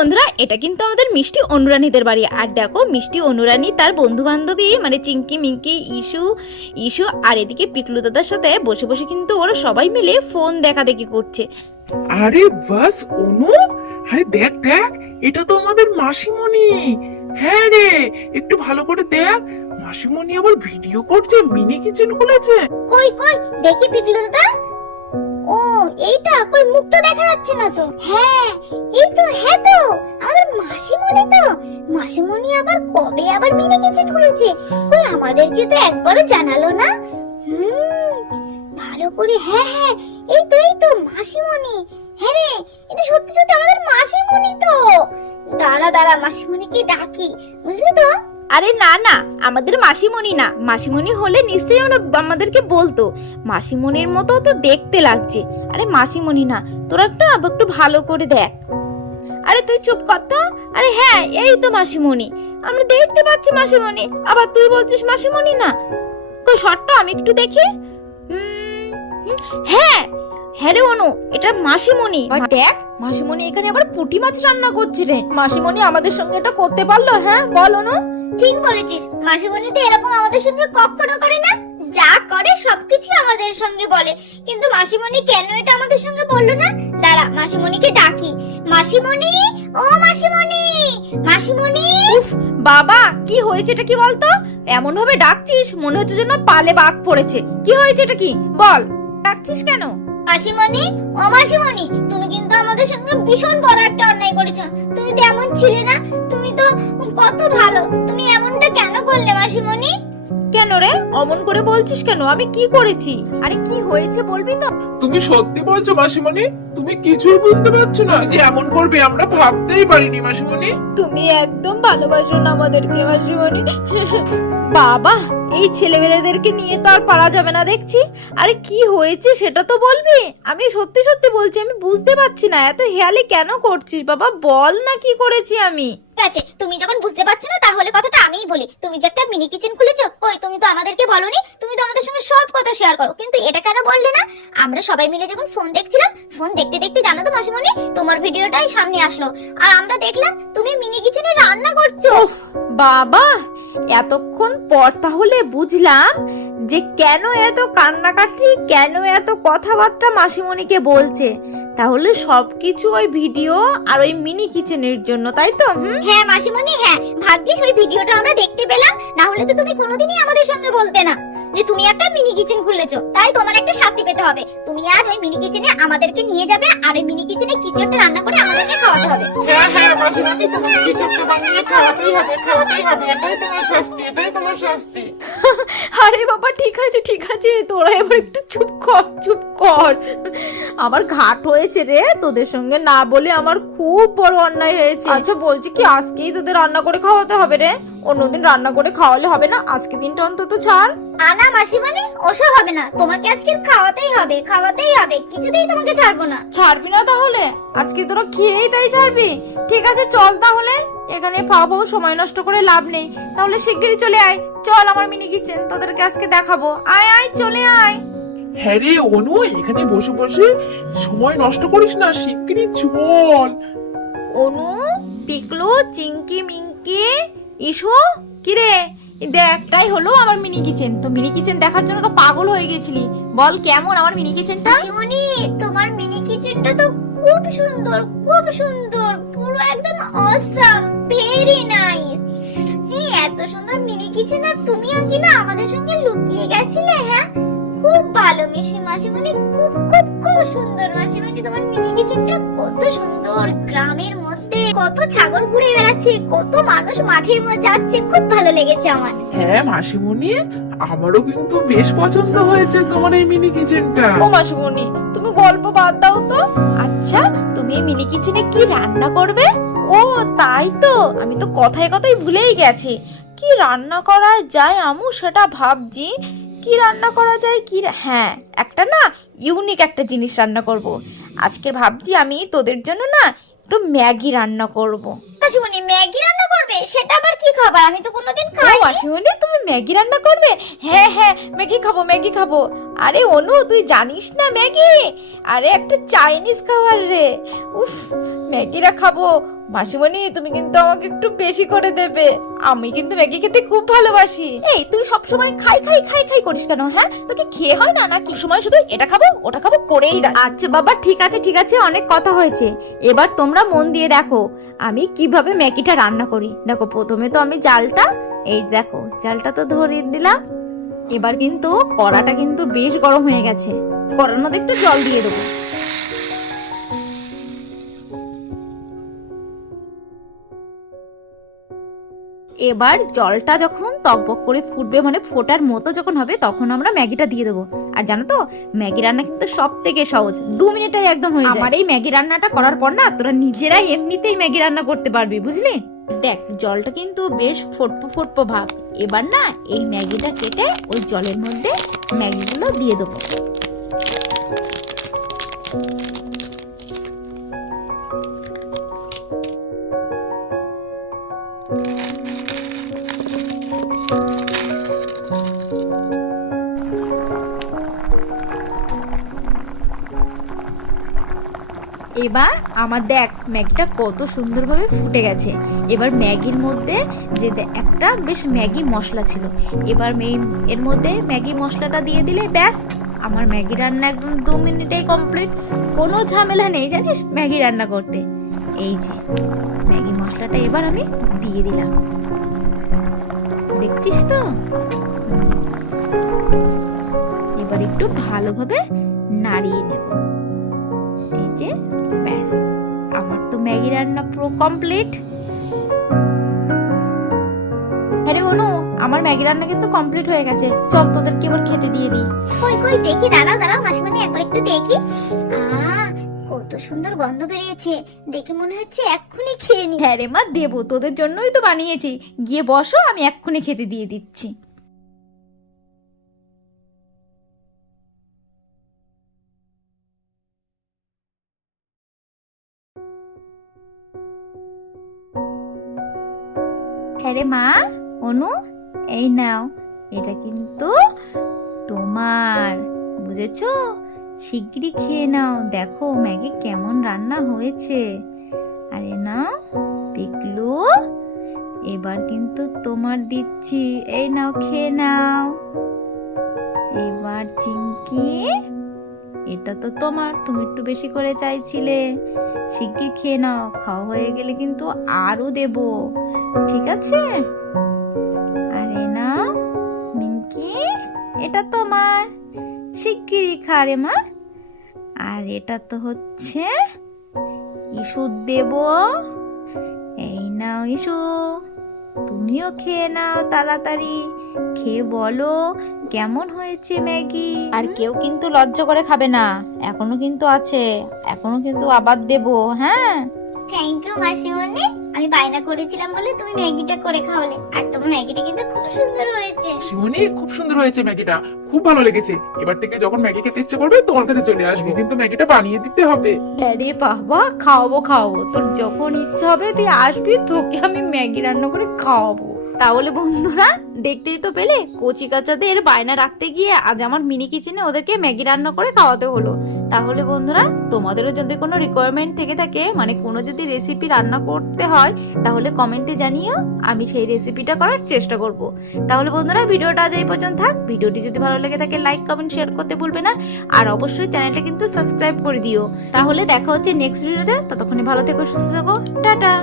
বন্ধুরা, এটা কিন্তু আমাদের মিষ্টি অনুরানীদের বাড়ি। আর দেখো, মিষ্টি অনুরানী তার বন্ধু বান্ধবী মানে চিঙ্কি, মিঙ্কি, ইসু আর এদিকে পিকলু দাদার সাথে বসে বসে কিন্তু ওরা সবাই মিলে ফোন দেখাদেখি করছে। আরে বাস অনু, আরে দেখ দেখ, এটা তো আমাদের মাসিমণি। হ্যাঁ রে, একটু ভালো করে দেখ, মাসিমণি আবার ভিডিও করছে, মিনি কিচেন খুলেছে। কই কই দেখি পিকলু দাদা। ও এইটা, কই মুখটা দেখা যাচ্ছে না তো। হ্যাঁ এই তো, হ্যাঁ তো আমাদের মাসিমণি তো। মাসিমণি আবার কবে আবার মিনি কিচেন খুলেছে? কই আমাদেরকে তো একবারও জানালো না। ভালো করে, হ্যাঁ হ্যাঁ এই তো মাসিমণি। হ্যাঁ রে, এটা সত্যি সত্যি আমাদের মাসিমণি তো। দাঁড়া দাঁড়া, মাসিমণিকে ডাকি, বুঝলি তো। আরে না না, আমাদের মাসিমণি না। মাসিমণি হলে নিশ্চয়ই আমাদেরকে বলতো। মাসিমণির মতো তো দেখতে লাগছে। আরে মাসিমণি না, তোরা একটু ভালো করে দেখ। আরে তুই চুপ কর তো। আরে হ্যাঁ, এই তো মাসিমণি, আমরা দেখতে পাচ্ছি মাসিমণি। আবার তুই বলছিস মাসিমণি না। তো শর্ত আমি একটু দেখি। হ্যাঁ হ্যাঁ রে অনু, এটা মাসিমণি। দেখ, মাসিমণি এখানে আবার পুঁটি মাছ রান্না করছে রে। মাসিমণি আমাদের সঙ্গে এটা করতে পারলো? হ্যাঁ বল অনু। ঠিক বলেছিস, মাসিমণি তো এরকম আমাদের সঙ্গে কখনো করে না। যা করে সবকিছু আমাদের সঙ্গে বলে, কিন্তু মাসিমণি কেন এটা আমাদের সঙ্গে বললো না? দাঁড়া, মাসিমণিকে ডাকি। মাসিমণি, ও মাসিমণি, মাসিমণি। উফ বাবা, কি হয়েছে এটা কি বলতো? এমন ভাবে ডাকছিস মনে হচ্ছে যেন পালে বাঘ পড়েছে। কি হয়েছে এটা কি বল, ডাকছিস কেন? মাসিমণি, ও মাসিমণি, তুমি কিন্তু আমাদের সঙ্গে ভীষণ বড় একটা অন্যায় করেছো। তুমি তো এমন ছিলে না, তুমি তো কত ভালো, তুমি এমনটা কেন করলে মাসিমণি? কেন রে, অমন করে বলছিস কেন? আমি কি করেছি? আরে কি হয়েছে বলবি তো? তুমি সত্যি বলছো মাসিমণি? তুমি কিছুই বুঝতে পারছো না যে এমন করবে, আমরা ভাবতেই পারিনি মাসিমণি। তুমি একদম ভালোবাসো না আমাদেরকে মাসিমণি। বাবা, এই ছেলেমেয়েদেরকে নিয়ে তো আর পারা যাবে না দেখছি। আরে কি হয়েছে সেটা তো বলবি। আমি সত্যি সত্যি বলছি, আমি বুঝতে পারছি না। এত হেয়ালি কেন করছিস বাবা, বল না কি করেছি আমি। ঠিক আছে, তুমি যখন বুঝতে পারছো না তাহলে কথাটা আমিই বলি। তুমি যে একটা মিনি কিচেন খুলেছো, কই তুমি তো আমাদেরকে বলোনি। তুমি তো আমাদের সঙ্গে সব কথা শেয়ার করো, কিন্তু এটা কেন বললে না? আমরা সবাই মিলে যখন ফোন দেখছিলাম, ফোন দেখতে দেখতে জানো তো মাসিমণি, তোমার ভিডিওটাই সামনে আসলো, আর আমরা দেখলাম তুমি মিনি কিচেনে রান্না করছো। বাবা, এতক্ষণ পর তাহলে বুঝলাম যে কেন এত কান্নাকাটি, কেন এত কথাবার্তা মাসিমণিকে বলছে। তাহলে সবকিছু ওই ভিডিও আর ওই মিনি কিচেনের জন্য, তাই তো? হ্যাঁ মাসিমণি, হ্যাঁ, ভাগ্যিস ওই ভিডিওটা আমরা দেখতে পেলাম, না হলে তো তুমি কোনোদিনই আমাদের সঙ্গে বলতে না যে তুমি একটা মিনি কিচেন খুলেছো। তাই তোমার একটা শাস্তি পেতে হবে। তুমি আজ ওই মিনি কিচেনে আমাদেরকে নিয়ে যাবে, আর ওই মিনি কিচেনে কিছু একটা রান্না করে আমাদেরকে খাওয়াতে হবে। হ্যাঁ হ্যাঁ মাসিমণি, তোমাকে কিছু একটা বানিয়ে খাওয়াতেই হবে, খাওয়াতেই হবে। এটাই তোমার শাস্তি, এটাই তোমার শাস্তি। আরে বাবা, ঠিক আছে ঠিক আছে, তোরা এবার একটু চুপ কর, চুপ কর। আমার ঘাট হয়েছে রে, তোদের সঙ্গে না বলে আমার খুব বড় অন্যায় হয়েছে। আচ্ছা বলছি কি, আজকেই তোদের রান্না করে খাওয়াতে হবে রে? অন্যদিন রান্না করে খাওয়ালে হবে না? আজকে দিনটা অন্তত ছাড়। আনা মাসিমণি, ওসব হবে না, তোমাকে আজকে খাওয়াতেই হবে, খাওয়াতেই হবে, কিছুতেই তোমাকে ছাড়বো না। ছাড়বি না তাহলে? আজকে তোরা খেয়েই তাই ছাড়বি? ঠিক আছে চল তাহলে, এখানে পাবো সময় নষ্ট করে লাভ নেই। তাহলে শিগগিরই চলে আয়, চল আমার মিনি কিচেন, তোদেরকে আজকে দেখাবো। আয় আয়, চলে আয়। হ্যাঁ রে অনু, এখানে বসে বসে সময় নষ্ট করিস না, শিগগিরই চল। অনু, পিকলু, চিঙ্কি, মিঙ্কি, ইসু, কিরে দেখ, তাই হলো আমার মিনি কিচেন। তো মিনি কিচেন দেখার জন্য তো পাগল হয়ে গেছিলি। বল কেমন আমার মিনি কিচেনটা? মাসিমণি, তোমার মিনি কিচেনটা তো খুব সুন্দর, খুব সুন্দর, পুরো একদম অসাম, ভেরি নাইস। হ্যাঁ, এত সুন্দর মিনি কিচেন আর তুমিও কি না আমাদের সঙ্গে লুকিয়ে গেছিলে? হ্যাঁ, খুব ভালো মাসিমণি, খুব খুব খুব সুন্দর মাসিমণি। তোমার মিনি কিচেনটা কত সুন্দর, গ্রামের মধ্যে কত ছাগল ঘুরে বেড়াচ্ছে, কত মানুষ মাঠের মধ্যে যাচ্ছে, খুব ভালো লেগেছে আমার। হ্যাঁ মাসিমণি, আমারও কিন্তু বেশ পছন্দ হয়েছে তোমার এই মিনি কিচেনটা। ও মাসিমণি, তুমি গল্প বাদ দাও তো। আচ্ছা, তুমি এই মিনি কিচেনে কি রান্না করবে? ও তাই তো, আমি তো কথায় কথায় ভুলেই গেছি। কি রান্না করা যায় আমু, সেটা ভাবছি। কি রান্না করা যায়, কি হ্যাঁ, একটা না ইউনিক একটা জিনিস রান্না করব। আজকে ভাবছি আমি তোদের জন্য না একটু ম্যাগি রান্না করব। মাসিমণি ম্যাগি রান্না করবে? সেটা আবার কি খাবার? আমি তো কোনোদিন খাইনি। মাসিমণি, তুমি ম্যাগি রান্না করবে? হ্যাঁ হ্যাঁ, ম্যাগি খাবো, ম্যাগি খাবো। আরে অনু, তুই জানিস না ম্যাগি? আরে একটা চাইনিজ খাবার রে। উফ, ম্যাগিরা খাবো, মাসিমণি তুমি কিন্তু আমাকে একটু বেশি করে দেবে, আমি কিন্তু ম্যাগি খেতে খুব ভালোবাসি। এই তুই সবসময় খাই খাই খাই খাই করিস কেন? হ্যাঁ, তোকে খেয়ে হয় না নাকি? সময় শুধু এটা খাবো ওটা খাবো করেই যা। আচ্ছা বাবা, ঠিক আছে ঠিক আছে, অনেক কথা হয়েছে, এবার তোমরা মন দিয়ে দেখো আমি কিভাবে ম্যাগিটা রান্না করি। দেখো প্রথমে তো আমি জালটা, এই দেখো জালটা তো ধরিয়ে দিলাম। এবার কিন্তু কড়াটা কিন্তু বেশ গরম হয়ে গেছে, কড়ার মধ্যে একটু জল দিয়ে দেবো। এবার জলটা যখন টকবক করে ফুটবে, মানে ফোটার মতো যখন হবে, তখন আমরা ম্যাগিটা দিয়ে দেবো। আর জানো তো ম্যাগি রান্না কিন্তু সব থেকে সহজ, 2 মিনিটেই একদম হয়ে যায়। আমার এই ম্যাগি রান্নাটা করার পর না তোরা নিজেরাই এমনিতেই ম্যাগি রান্না করতে পারবি, বুঝলি? দেখ জলটা কিন্তু বেশ ফোটপো ফোটপো ভাব। এবার না এই ম্যাগিটা কেটে ওই জলের মধ্যে ম্যাগিগুলো দিয়ে দেবো। এবার আমার দেখ ম্যাগিটা কত সুন্দরভাবে ফুটে গেছে। এবার ম্যাগির মধ্যে যে একটা বেশ ম্যাগি মশলা ছিল, এবার এর মধ্যে ম্যাগি মশলাটা দিয়ে দিলে ব্যাস আমার ম্যাগি রান্না একদম 2 মিনিটেই কমপ্লিট। কোনো ঝামেলা নেই জানিস ম্যাগি রান্না করতে। এই যে ম্যাগি মশলাটা এবার আমি দিয়ে দিলাম, দেখছিস তো? এবার একটু ভালোভাবে নাড়িয়ে নেব। এই যে ব্যাস আমার তো ম্যাগি রান্না পুরো কমপ্লিট। আরে অনু, আমার ম্যাগি রান্না কিন্তু কমপ্লিট হয়ে গেছে, চল তোদেরকে এবার খেতে দিয়ে দিই। কই কই দেখি, দাঁড়াও দাঁড়াও মাসিমণি, একবার একটু দেখি। কত সুন্দর গন্ধ বেরিয়েছে, দেখে মনে হচ্ছে এক্ষুনি খেয়ে নি। হ্যাঁ রে মা, দেবো, তোদের জন্যই তো বানিয়েছি। গিয়ে বসো, আমি এক্ষুনি খেতে দিয়ে দিচ্ছি। হ্যাঁ রে মা, অনু এই নাও, এটা কিন্তু তোমার, বুঝেছো? শিগগিরই খেয়ে নাও, দেখো ম্যাগি কেমন রান্না হয়েছে। আরে নাও পিকলু, এবার কিন্তু তোমার দিচ্ছি, এই নাও খেয়ে নাও। এবার চিংকি, এটা তো তোমার, তুমি একটু বেশি করে চাইছিলে, শিগগির খেয়ে নাও, খাওয়া হয়ে গেলে কিন্তু আরো দেব, ঠিক আছে? আরে না মিঙ্কি, এটা তোমার, শিগগিরই খা রে মা। আর এটা তো হচ্ছে ইস্যু দেব, এই নাও ইস্যু, তুমিও খেয়ে নাও, তাড়াতাড়ি খেয়ে বলো কেমন হয়েছে ম্যাগি। আর কেউ কিন্তু লজ্জা করে খাবে না, এখনো কিন্তু আছে, এখনো কিন্তু আবার দেবো। হ্যাঁ, থ্যাংক ইউ মাসিমণি, আমি বায়না করেছিলাম বলে তুমি ম্যাগিটা করে খাওয়ালে, আর তোমার ম্যাগিটা কিন্তু খুব সুন্দর হয়েছে। শিমনি খুব সুন্দর হয়েছে ম্যাগিটা, খুব ভালো লেগেছে। এবার থেকে যখন ম্যাগি খেতে ইচ্ছে করবে তোমার কাছে চলে আসবে, কিন্তু ম্যাগিটা বানিয়ে দিতে হবে। আরে বাবা, খাওয়াবো খাওয়াবো, তোর যখন ইচ্ছা হবে তুই আসবি, তোকে আমি ম্যাগি রান্না করে খাওয়াবো। তাহলে বন্ধুরা দেখতেই তো পেলে, কচি কাচাদের বায়না রাখতে গিয়ে আজ আমার মিনি কিচেনে ওদেরকে ম্যাগি রান্না করে খাওয়াতে হলো। তাহলে বন্ধুরা তোমাদেরও যদি কোনো রিকোয়ারমেন্ট থেকে থাকে, মানে কোনো যদি রেসিপি রান্না করতে হয়, তাহলে কমেন্টে জানিও, আমি সেই রেসিপিটা করার চেষ্টা করব। তাহলে বন্ধুরা ভিডিওটা আজ এই পর্যন্ত থাক। ভিডিওটি যদি ভালো লেগে থাকে লাইক কমেন্ট শেয়ার করতে ভুলবে না, আর অবশ্যই চ্যানেলটা কিন্তু সাবস্ক্রাইব করে দিও। তাহলে দেখা হচ্ছে নেক্সট ভিডিওতে, ততক্ষণে ভালো থেকো, সুস্থ থেকো, টাটা।